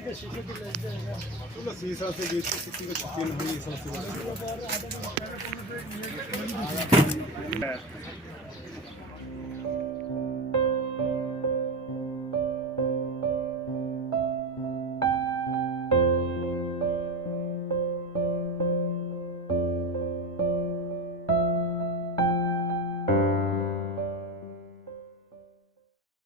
चलो शीशा से बेच के किसी को छुट्टी नहीं हुई, हिसाब से